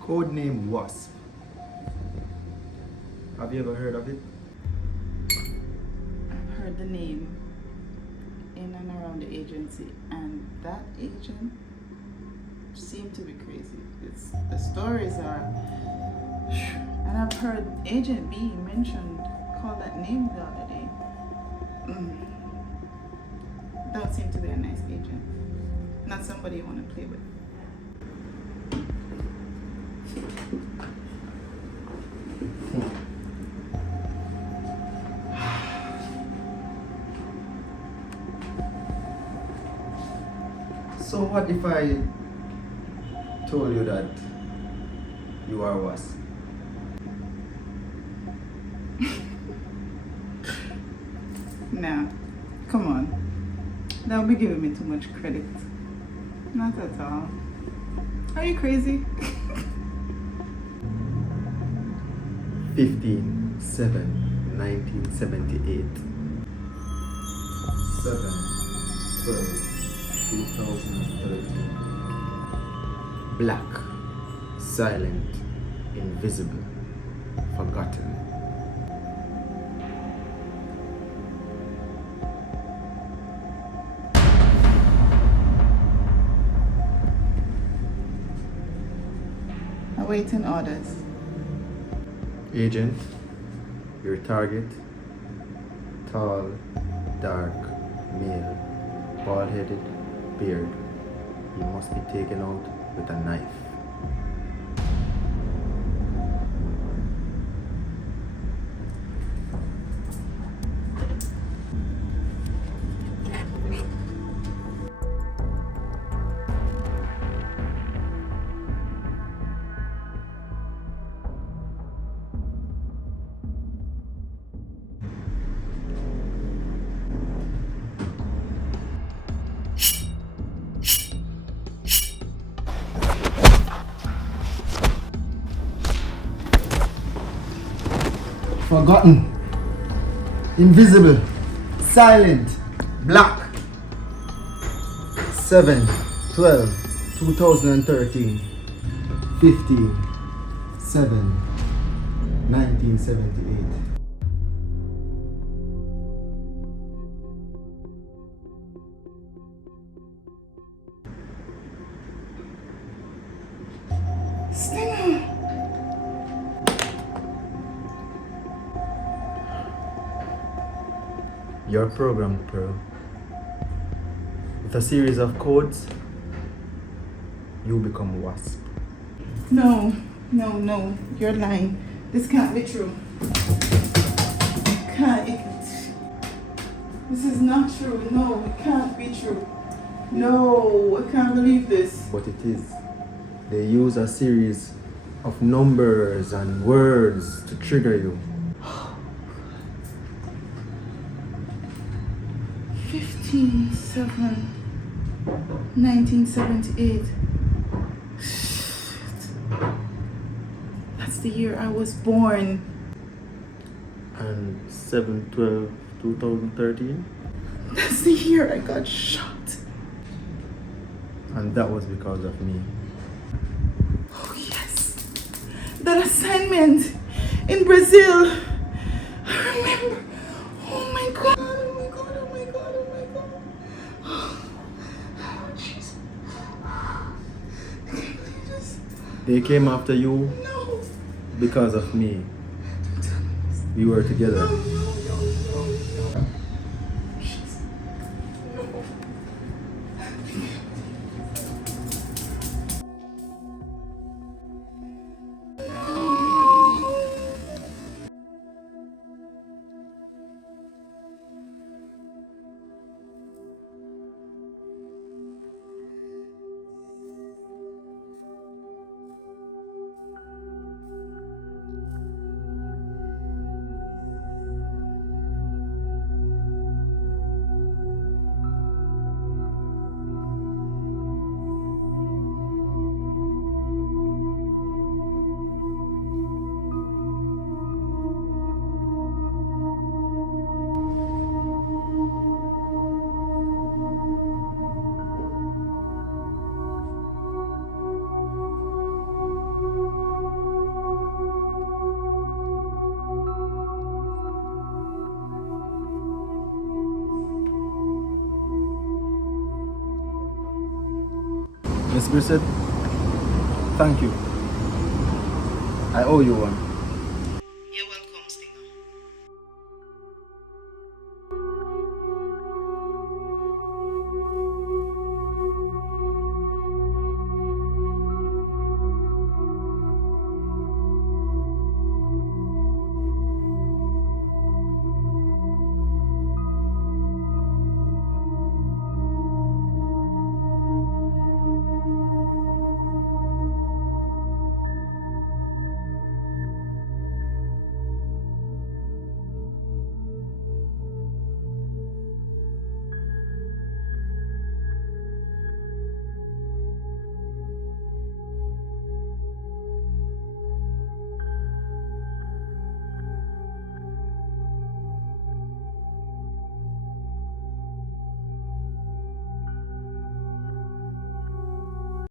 Codename Wasp. Have you ever heard of it? I've heard the name in and around the agency, and that agent seemed to be crazy. The stories are, and I've heard Agent B mentioned, called that name the other day. Don't seem to be a nice agent. Not somebody you want to play with. So what if I told you that you are Wasp? Now, come on. That would be giving me too much credit. Not at all. Are you crazy? 15/7/1978. 7/12/2013. Black, silent, invisible, forgotten. Awaiting orders. Agent, your target, tall, dark, male, bald-headed, beard. He must be taken out with a knife. Forgotten, invisible, silent, black. 7/12/2013. 15/7/1978. Stinger! You're programmed, Pearl. With a series of codes, you become Wasp. No, you're lying. This can't be true. This is not true. No, it can't be true. No, I can't believe this. But it is. They use a series of numbers and words to trigger you. 15/7/1978. That's the year I was born. And 7/12/2013. That's the year I got shot. And that was because of me. Oh yes, that assignment in Brazil. I remember. Oh my god. Oh my god. Oh my god. Oh my god. Oh jeez. I can't believe this. They came after you No. because of me. Don't tell me this. We were together. No. Jeez. No. The Spirit said, thank you. I owe you one.